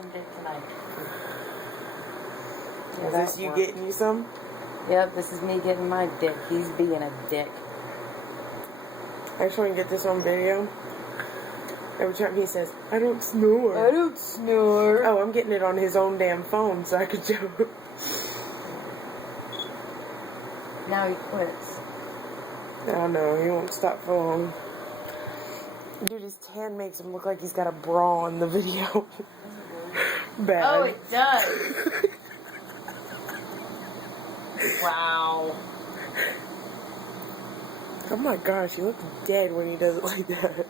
some dick tonight. Is this you getting you some? Yep, this is me getting my dick. He's being a dick. I just want to get this on video. Every time he says, I don't snore. I don't snore. Oh, I'm getting it on his own damn phone so I could show. Now he quits. Oh no, he won't stop for long. Dude, his tan makes him look like he's got a bra in the video. Bad. Oh, it does. Wow. Oh my gosh, he looks dead when he does it like that.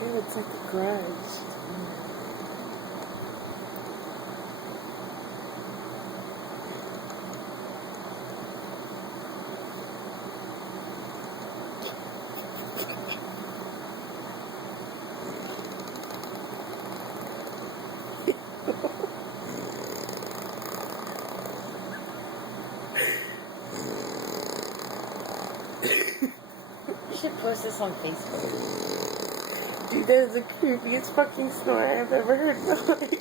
Yeah, it's like The Grudge. You should post this on Facebook. Dude, that is the creepiest fucking snore I've ever heard in my life.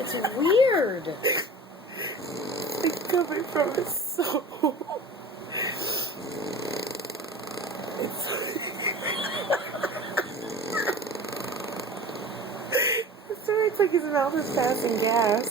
It's weird. It's coming from his soul. It's like his mouth is passing gas.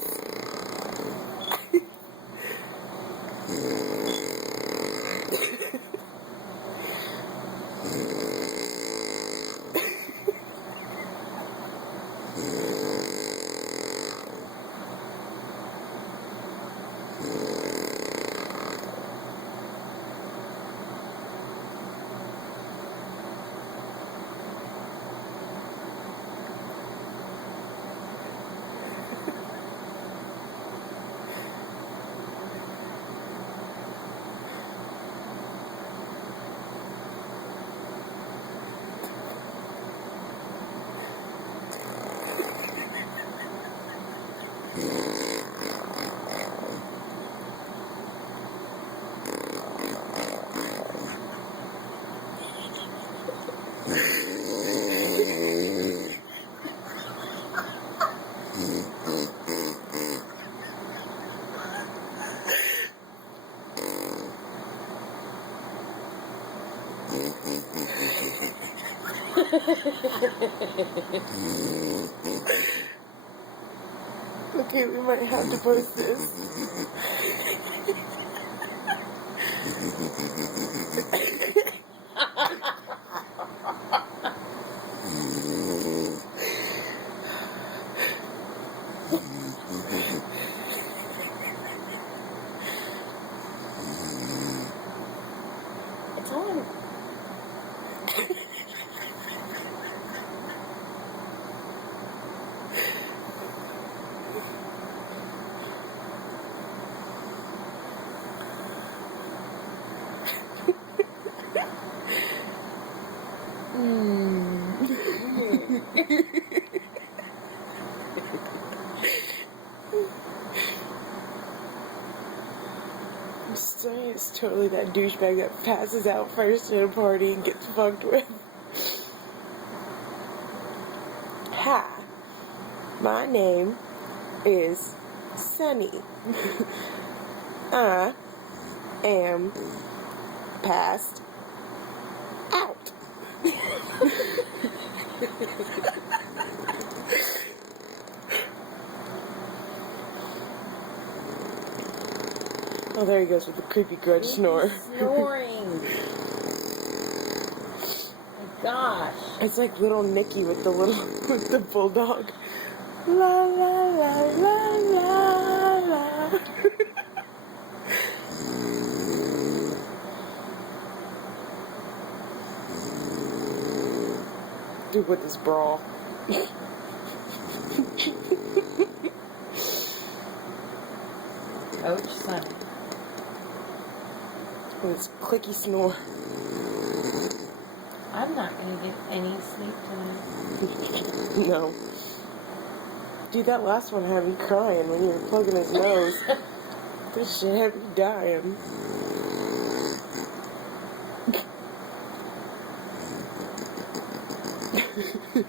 Okay, we might have to post this. It's on. I'm sorry, it's totally that douchebag that passes out first at a party and gets fucked with. Hi, my name is Sunny. I am passed out. Oh, there he goes with the creepy grudge snore. Snoring. My gosh. It's like little Nicky with the bulldog. La la la la la la. Dude with his bra. Coach Sonny. With his clicky snore. I'm not going to get any sleep tonight. No. Dude, that last one had me crying when you were plugging his nose. This shit had me dying. I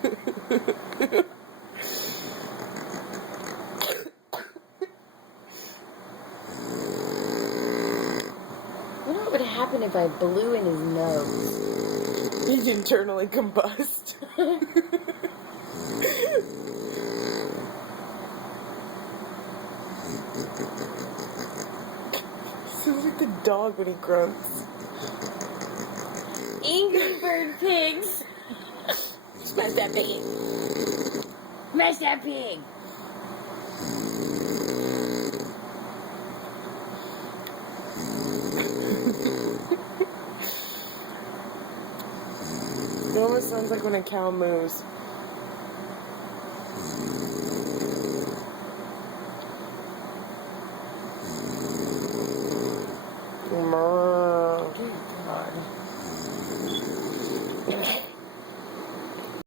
wonder what would happen if I blew in his nose. He'd internally combust. Sounds like the dog when he grunts. Angry bird pigs. Smash that pig. Smash that pig. It almost sounds like when a cow moves. Oh, God.